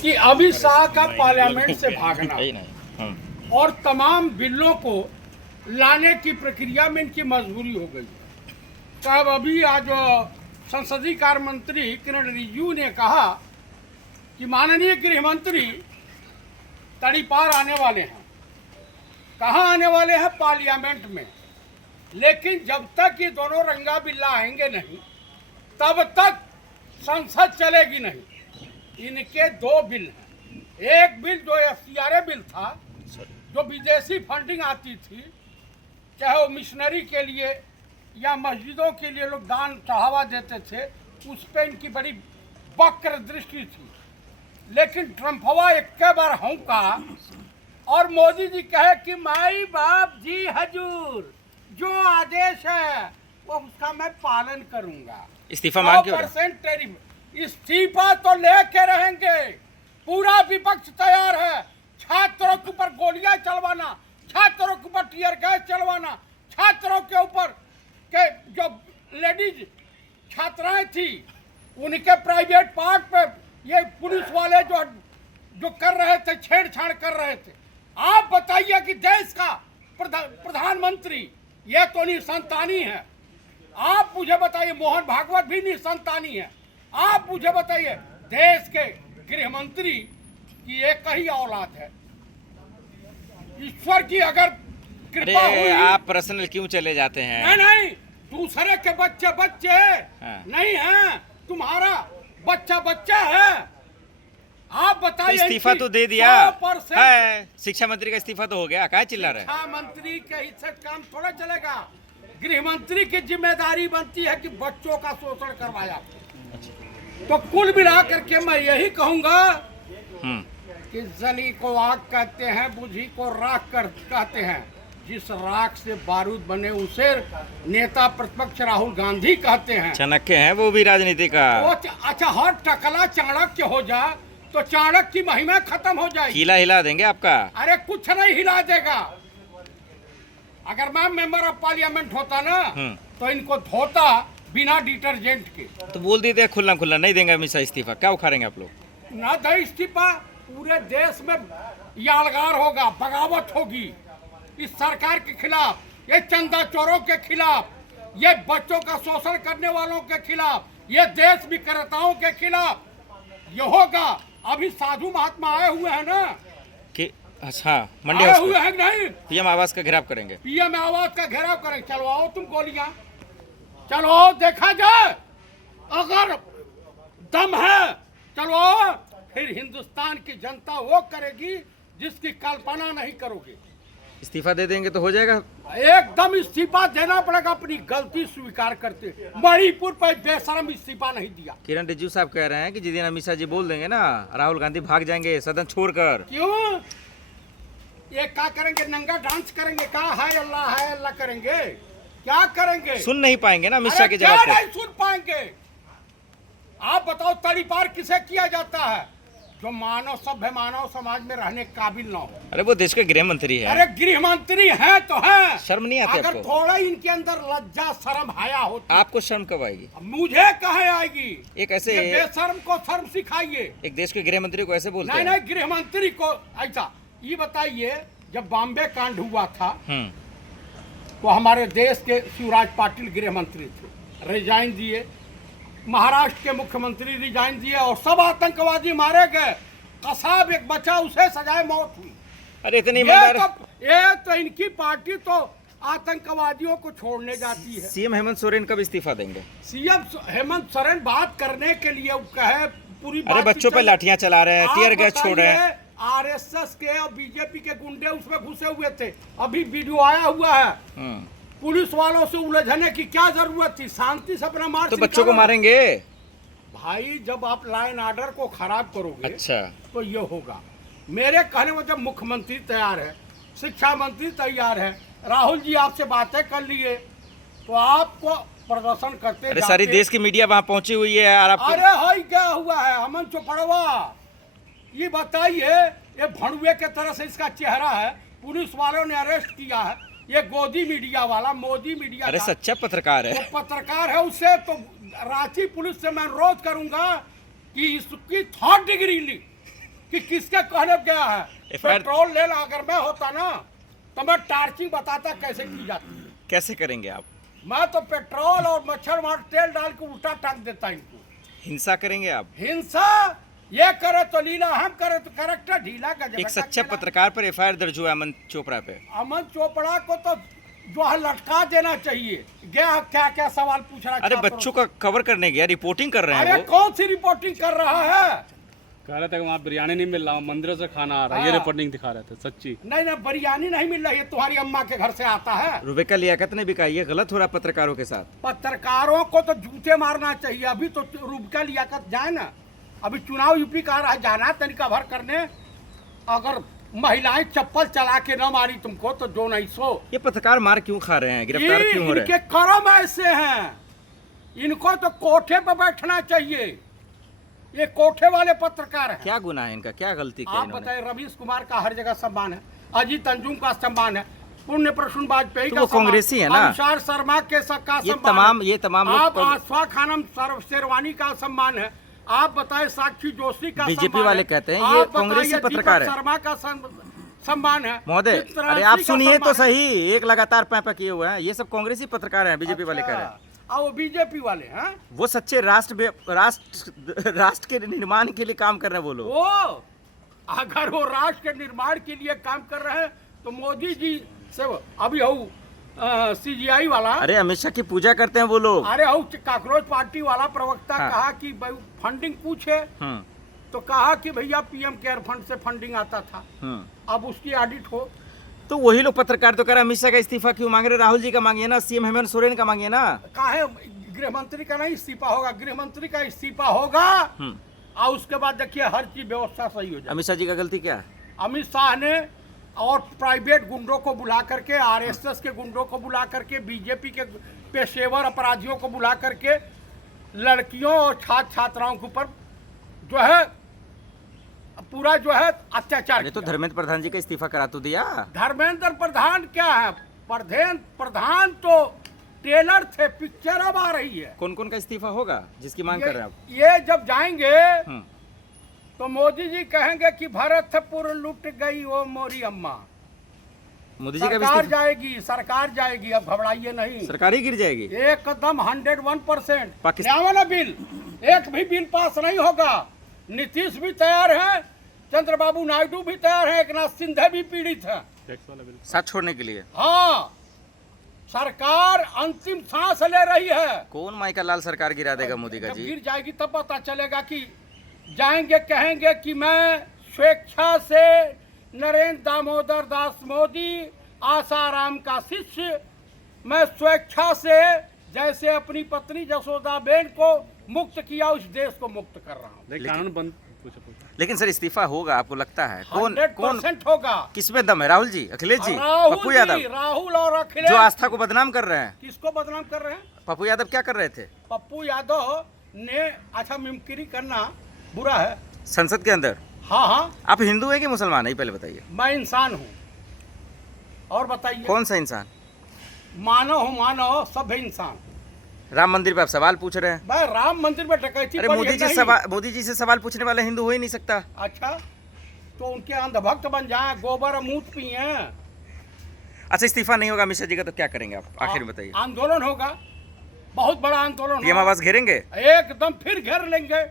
कि अमित शाह का पार्लियामेंट से भागना और तमाम बिलों को लाने की प्रक्रिया में इनकी मजबूरी हो गई। तब अभी आज संसदीय कार्य मंत्री किरण रिजिजू ने कहा कि माननीय गृह मंत्री तड़ीपार आने वाले हैं। कहाँ आने वाले हैं? पार्लियामेंट में। लेकिन जब तक ये दोनों रंगा बिल्ला आएंगे नहीं तब तक संसद चलेगी नहीं। इनके दो बिल हैं। एक बिल जो FCRA बिल था, जो विदेशी फंडिंग आती थी, चाहे वो मिशनरी के लिए या मस्जिदों के लिए लोग दान चढ़ावा देते थे, उस पर इनकी बड़ी वक्र दृष्टि थी। लेकिन ट्रम्पवा एक बार होंका और मोदी जी कहे कि माई बाप जी हजूर, जो आदेश है वो उसका मैं पालन करूंगा। इस्तीफा मांग के 100% टैरिफ। इस्तीफा तो लेके रहेंगे। पूरा विपक्ष तैयार है। छात्रों के ऊपर गोलियां चलवाना, छात्रों के ऊपर टीयर गैस चलवाना, छात्रों के ऊपर के जो लेडीज छात्राएं थी उनके प्राइवेट पार्ट पे ये पुलिस वाले जो कर रहे थे, छेड़छाड़ कर रहे थे। आप बताइए कि देश का प्रधानमंत्री ये तो निसंतानी है। आप मुझे बताइए, मोहन भागवत भी निसंतानी है। आप मुझे बताइए, देश के गृह मंत्री की एक ही औलाद है। ईश्वर की अगर कृपा हुई। आप पर्सनल क्यों चले जाते हैं? नहीं, दूसरे के बच्चे हाँ। नहीं है, तुम्हारा बच्चा है। आप बताइए। तो इस्तीफा तो दे दिया 100% है। शिक्षा मंत्री का इस्तीफा तो हो गया, काहे चिल्ला रहे? शिक्षा मंत्री के हिस्से काम थोड़ा चलेगा। गृह मंत्री की जिम्मेदारी बनती है कि बच्चों का शोषण करवाया। तो कुल मिला करके मैं यही कहूंगा कि जली को आग कहते हैं, बुझी को राख कहते हैं। जिस राख से बारूद बने उसे नेता प्रतिपक्ष राहुल गांधी कहते हैं। चाणक्य हैं वो भी राजनीति का। अच्छा, हर टकला चाणक्य हो जाए तो चाणक्य की महिमा खत्म हो जाएगी। किला हिला देंगे आपका। अरे कुछ नहीं हिला देगा। अगर मैं मेंबर ऑफ पार्लियामेंट होता ना तो इनको धोता बिना डिटर्जेंट के। तो बोल देते खुला नहीं देंगे अमित शाह इस्तीफा, क्या उखाड़ेंगे आप लोग? ना दे इस्तीफा, पूरे देश में यालगार होगा, बगावत होगी इस सरकार के खिलाफ, ये चंदा चोरों के खिलाफ, ये बच्चों का शोषण करने वालों के खिलाफ, ये देश विक्रेताओं के खिलाफ ये होगा। अभी साधु महात्मा आए हुए हैं ना कि अच्छा मंडी आए हुए हैं नहीं, PM आवास का घेराव करेंगे। PM आवास का घेराव करेंगे। चलो आओ तुम गोलियां, चलो आओ देखा जाए। अगर दम है चलो आओ, फिर हिंदुस्तान की जनता वो करेगी जिसकी कल्पना नहीं करोगे। इस्तीफा दे देंगे तो हो जाएगा। एकदम इस्तीफा देना पड़ेगा। अपनी गलती स्वीकार करते। मणिपुर पर बेशरम इस्तीफा नहीं दिया। किरण रिजिजू साहब कह रहे हैं कि जिस दिन अमित शाह जी बोल देंगे ना, राहुल गांधी भाग जाएंगे सदन छोड़कर। क्यों? ये क्या करेंगे? नंगा डांस करेंगे? क्या है अल्लाह करेंगे? क्या करेंगे? सुन नहीं पाएंगे ना अमित शाह की क्या जवाब नहीं सुन पाएंगे? आप बताओ, तड़ीपार किसे किया जाता है? जो सभ्य मानव समाज में रहने काबिल ना हो। अरे वो देश के गृह मंत्री है। अरे गृह मंत्री है तो है। शर्म नहीं आती अगर आपको? थोड़ा इनके अंदर लज्जा शर्म हया होती। आपको शर्म कब आएगी? मुझे कहे आएगी? एक ऐसे ये बेशर्म को शर्म सिखाइए। एक देश के गृह मंत्री को ऐसे बोलते हैं? नहीं, गृह मंत्री को ऐसा। ये बताइए, जब बॉम्बे कांड हुआ था तो हमारे देश के शिवराज पाटिल गृह मंत्री थे, रिजाइन दिए। महाराष्ट्र के मुख्यमंत्री रिजाइन दिए और सब आतंकवादी मारे गए। कसाब एक बचा, उसे सजाए मौत हुई। अरे इतनी ये तो इनकी पार्टी तो आतंकवादियों को छोड़ने जाती है। सीएम हेमंत सोरेन कब इस्तीफा देंगे? सीएम हेमंत सोरेन बात करने के लिए कहे पूरी। अरे बच्चों पे लाठियां चला रहे हैं, टीयर गैस छोड़ रहे हैं। RSS के और बीजेपी के गुंडे उसमें घुसे हुए थे। अभी वीडियो आया हुआ है। पुलिस वालों से उलझने की क्या जरूरत थी? शांति से अपना मार्च। तो बच्चों को मारेंगे भाई। जब आप लाइन ऑर्डर को खराब करोगे अच्छा तो ये होगा। मेरे कहने में जब मुख्यमंत्री तैयार है, शिक्षा मंत्री तैयार है, राहुल जी आपसे बातें कर लिए तो आपको प्रदर्शन करते। अरे सारी देश की मीडिया वहां पहुंची हुई है। और अरे हाई क्या हुआ है? अमन चोपड़वा, ये बताइए, ये भड़ुए के तरह से इसका चेहरा है। पुलिस वालों ने अरेस्ट किया है। ये गोदी मीडिया वाला, मोदी मीडिया। अरे सच्चा पत्रकार है। वो पत्रकार है। उससे तो रांची पुलिस से मैं अनुरोध करूंगा कि इसकी 3rd डिग्री ली कि किसके कहने गया है। पेट्रोल ले ला, अगर मैं होता ना तो मैं टार्चिंग बताता कैसे की जाती है। कैसे करेंगे आप? मैं तो पेट्रोल और मच्छर मार तेल डाल के उल्टा टांग देता इनको। हिंसा करेंगे आप? हिंसा ये करे तो लीला, हम करे तो करेक्टर ढीला का। एक सच्चे पत्रकार पर एफआईआर दर्ज हुआ अमन चोपड़ा पे। अमन चोपड़ा को तो जो है लटका देना चाहिए। गया क्या क्या सवाल पूछ रहा है। अरे बच्चों का कवर करने गया, रिपोर्टिंग कर रहे हैं। अरे कौन सी रिपोर्टिंग कर रहा है? कह रहे थे कि वहाँ बिरयानी नहीं मिल रहा, मंदिरों से खाना आ रहा है। ये रिपोर्टिंग दिखा रहे थे। सच्ची नहीं ना, बिरयानी नहीं मिल रही है, तुम्हारी अम्मा के घर से आता है। रुपए का लियाकत ने भी कहा ये गलत हो रहा पत्रकारों के साथ। पत्रकारों को तो जूते मारना चाहिए। अभी तो रुपया लियाकत जाए ना, अभी चुनाव यूपी का रहा, जाना तनिका भर करने। अगर महिलाएं चप्पल चला के न मारी तुमको तो जो नहीं सो। ये पत्रकार मार क्यों खा रहे हैं, गिरफ्तार क्यों हो रहे हैं? इनके कर्म ऐसे हैं, इनको तो कोठे पे बैठना चाहिए। ये कोठे वाले पत्रकार हैं। क्या गुनाह है इनका, क्या गलती की आप इन्होंने? बताइए, रवीश कुमार का हर जगह सम्मान है, अजीत अंजुम का सम्मान है, पुण्य प्रसून वाजपेयी तो का वो कांग्रेसी है ना? अनुसार शर्मा के का ये सम्मान तमाम है। आप लोग आसफा खानम शेरवानी का सम्मान है। आप बताए साक्षी जोशी का बीजेपी सम्मान वाले है। कहते हैं आप ये बताइए कांग्रेसी पत्रकार है। शर्मा का सम्मान है। महोदय चित्रा अरे सिंह आप का सुनिए तो सम्मान है। सही, एक लगातार पैपा किए हुए हैं। ये सब कांग्रेसी पत्रकार हैं, बीजेपी वाले कह रहे हैं। और वो बीजेपी वाले हैं, वो सच्चे राष्ट्र के निर्माण के लिए काम कर रहे हैं वो लोग। वो अगर वो राष्ट्र के निर्माण के लिए काम कर रहे हैं तो मोदी जी से अभी हो CGI वाला। अरे अमित शाह की पूजा करते हैं वो लोग। अरे हो काकरोच पार्टी वाला प्रवक्ता हाँ। कहा कि भाई फंडिंग पूछे तो कहा कि भैया PM केयर फंड से फंडिंग आता था, अब उसकी ऑडिट हो। तो वही लोग पत्रकार तो कह रहे हैं अमित शाह का इस्तीफा क्यों मांग रहे? राहुल जी का मांगिए ना, CM हेमंत सोरेन का मांगिए ना। काहे गृह मंत्री का नहीं इस्तीफा होगा? गृह मंत्री का इस्तीफा होगा और उसके बाद देखिए हर चीज व्यवस्था सही हो जाए। अमित शाह जी का गलती क्या है? अमित शाह ने और प्राइवेट गुंडों को बुला करके, RSS के गुंडों को बुला करके, बीजेपी के पेशेवर अपराधियों को बुला करके लड़कियों और छात्र छात्राओं के ऊपर जो है पूरा जो है अत्याचार। ये तो धर्मेंद्र प्रधान जी का इस्तीफा करा तो दिया। धर्मेंद्र प्रधान क्या है? प्रधान तो ट्रेलर थे, पिक्चर अब आ रही है। कौन कौन का इस्तीफा होगा जिसकी मांग कर रहे हैं आप? ये जब जाएंगे तो मोदी जी कहेंगे कि भरतपुर लुट गई वो मोरी अम्मा। मोदी जी का भी सरकार इस्तीफा? जाएगी, सरकार जाएगी, अब घबराइए नहीं। सरकार ही गिर जाएगी एकदम 101%। पाकिस्तान- वाला बिल, एक भी बिल पास नहीं होगा। नीतीश भी तैयार है, चंद्रबाबू नायडू भी तैयार है, एकनाथ शिंदे भी पीड़ित है टैक्स वाला बिल। साथ छोड़ने के लिए। हाँ, सरकार अंतिम सांस ले रही है। कौन माई का लाल सरकार गिरा देगा मोदी का जब जी? गिर जाएगी तब पता चलेगा कि जाएंगे कहेंगे कि मैं स्वेच्छा से नरेंद्र दामोदर दास मोदी आसाराम का शिष्य, मैं स्वेच्छा से जैसे अपनी पत्नी जसोदाबेन को मुक्त किया उस देश को मुक्त कर रहा हूँ। कानून बंद पूछो। लेकिन सर इस्तीफा होगा आपको लगता है? कौन 100% होगा। किसमें दम है? राहुल जी, अखिलेश जी, पप्पू राहुल यादव जी, राहुल और अखिलेश जो आस्था को बदनाम कर रहे हैं? किसको बदनाम कर रहे हैं? पप्पू यादव क्या कर रहे थे पप्पू यादव ने अच्छा मिमिक्री करना बुरा है संसद के अंदर? हाँ हाँ, आप हिंदू हैं कि मुसलमान है पहले बताइए? मैं इंसान हूँ। और बताइए, कौन सा इंसान? मानव हूँ, मानव सभ्य इंसान। राम मंदिर पे आप सवाल पूछ रहे हैं? भाई राम मंदिर में डकैती अरे पड़ी मोदी है जी नहीं? मोदी जी से सवाल पूछने वाला हिंदू हो ही नहीं सकता। अच्छा, तो उनके अंधभक्त बन जाए, गोबर मूत पिए। अच्छा इस्तीफा नहीं होगा अमित शाह जी का तो क्या करेंगे आप आखिर में बताइए? आंदोलन होगा, बहुत बड़ा आंदोलन पीएम आवास घेरेंगे? एकदम फिर घेर लेंगे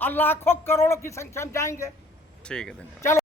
और लाखों करोड़ों की संख्या में जाएंगे। ठीक है, धन्यवाद। चलो।